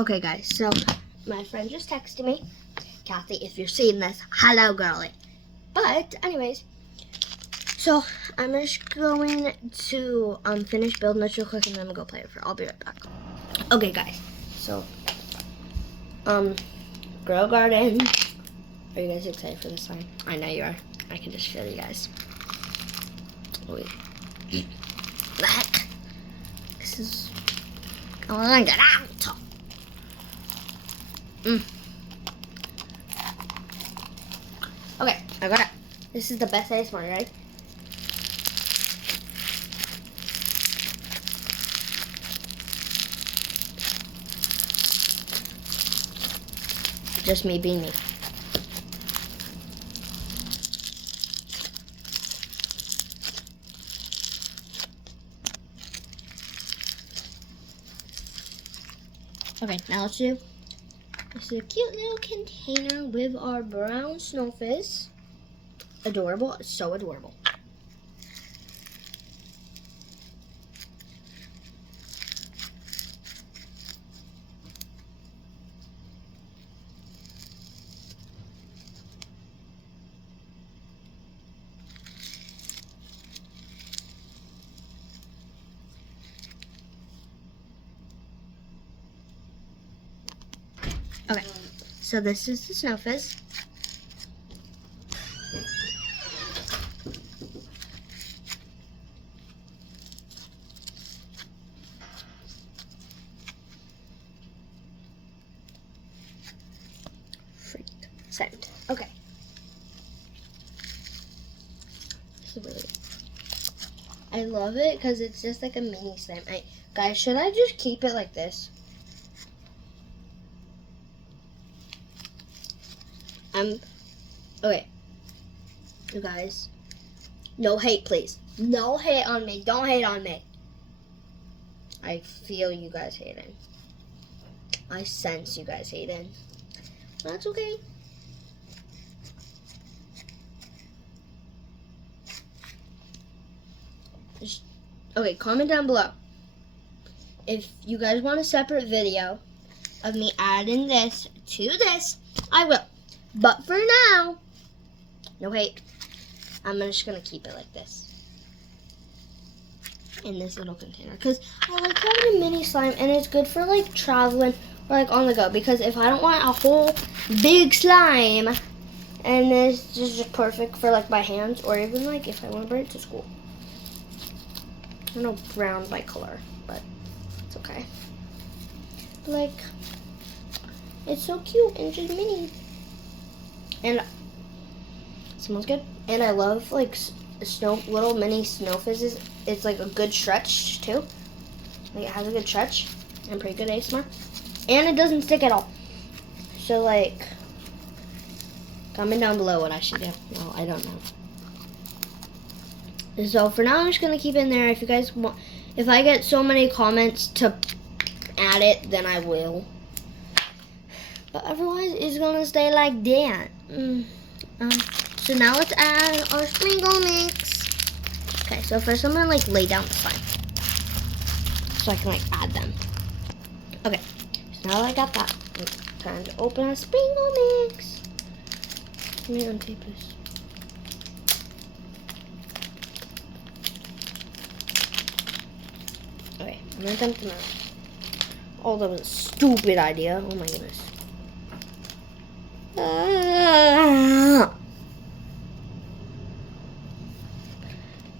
Okay, guys, so my friend just texted me. Kathy, if you're seeing this, hello, girlie. But, anyways, so I'm just going to finish building this real quick and then I'm going to go play it for. I'll be right back. Okay, guys, so, Grow Garden. Are you guys excited for this sign? I know you are. I can just show you guys. Wait. The heck? This is going to get out. Okay, I got it. This is the best ASMR, right? Just me being me. Okay, now let's do this is a cute little container with our brown snowfish. Adorable, so adorable. Okay, so this is the snowfish. Send. Okay. This is really. I love it because it's just like a mini slime. Guys, should I just keep it like this? Okay. You guys, no hate, please. No hate on me. Don't hate on me. I feel you guys hating. I sense you guys hating. That's okay. Okay, comment down below if you guys want a separate video of me adding this to this. I will, but for now, no hate. I'm just gonna keep it like this in this little container because I like having a mini slime and it's good for like traveling or like on the go. Because if I don't want a whole big slime, and this is just perfect for like my hands or even like if I want to bring it to school. I don't know brown by color, but it's okay. Like, it's so cute and just mini. And it smells good. And I love like little mini snowfishes. It's like a good stretch too. Like it has a good stretch and pretty good ASMR. And it doesn't stick at all. So like, comment down below what I should do. Well, I don't know. So for now, I'm just gonna keep it in there. If you guys want, if I get so many comments to add it, then I will. But otherwise, it's gonna stay like that. So now let's add our sprinkle mix. Okay, so first I'm gonna like lay down the slime so I can like add them. Okay, so now that I got that, it's time to open our sprinkle mix. Let me untape this. Okay, I'm gonna dump them out. Oh, that was a stupid idea. Oh my goodness.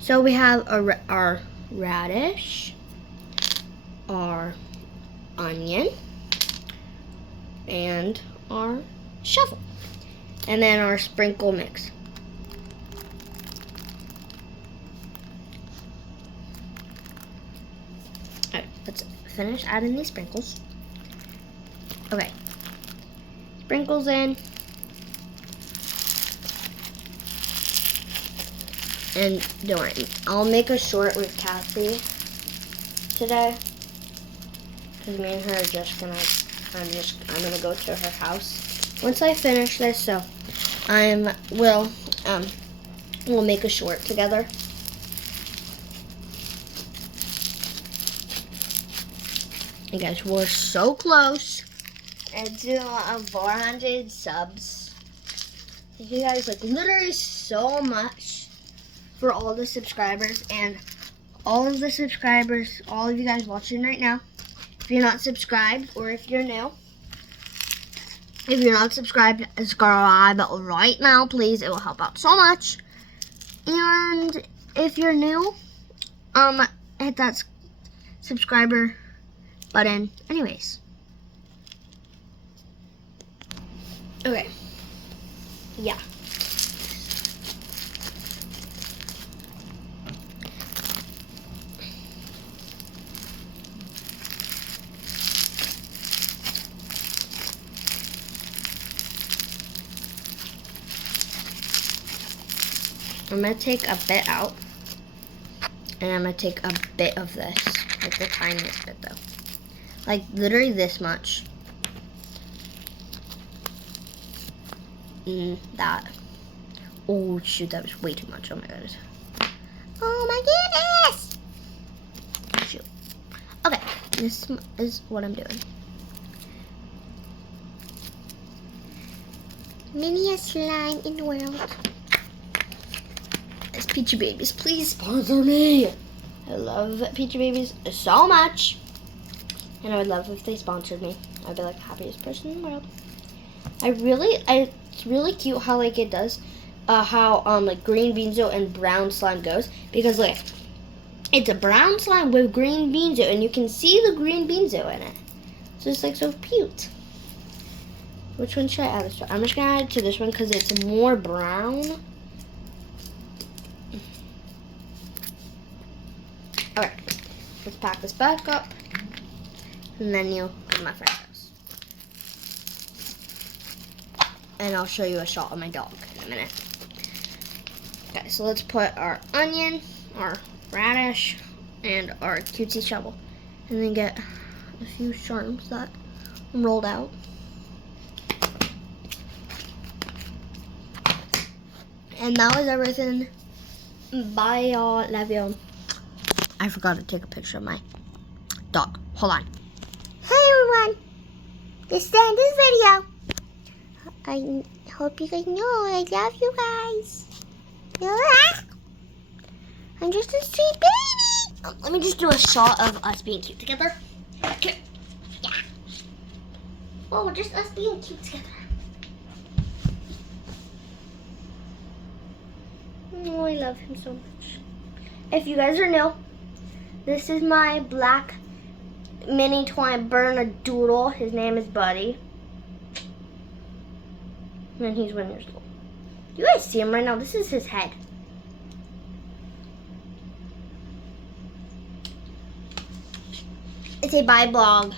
So we have our radish, our onion, and our shovel. And then our sprinkle mix. Alright, let's finish adding these sprinkles. Okay. Sprinkles in. And don't worry, I'll make a short with Kathy today. Because me and her are just gonna, I'm gonna go to her house once I finish this. So we'll make a short together. You guys, we're so close. to 400 subs. Thank you guys like literally so much for all the subscribers and all of the subscribers, all of you guys watching right now. If you're not subscribed or if you're new, if you're not subscribed, subscribe right now, please. It will help out so much. And if you're new, hit that subscriber button. Anyways. Okay. Yeah. I'm going to take a bit out, and I'm going to take a bit of this, like the tiniest bit though. Like literally this much. That. Oh shoot, that was way too much. Oh my goodness. Oh my goodness! Shoot. Okay, this is what I'm doing. Miniest slime in the world. It's Peachy Babies. Please sponsor me. I love Peachy Babies so much. And I would love if they sponsored me. I'd be like the happiest person in the world. It's really cute how like it does, how like green benzo and brown slime goes, because like it's a brown slime with green benzo and you can see the green benzo in it. So it's like so cute. Which one should I add this to? I'm just gonna add it to this one because it's more brown. Alright, let's pack this back up. And then you'll go to my friend's house. And I'll show you a shot of my dog in a minute. Okay, so let's put our onion, our radish, and our cutesy shovel. And then get a few shards that rolled out. And that was everything. Bye, y'all. Love you. I forgot to take a picture of my dog. Hold on. Hi, everyone. This is the end of this video. I hope you guys know I love you guys. I'm just a sweet baby. Oh, let me just do a shot of us being cute together. Okay. Yeah. Oh, just us being cute together. Oh, I love him so much. If you guys are new, this is my black mini twine Bernedoodle. His name is Buddy. And he's 1 year old. You guys see him right now? This is his head. It's a bye vlog.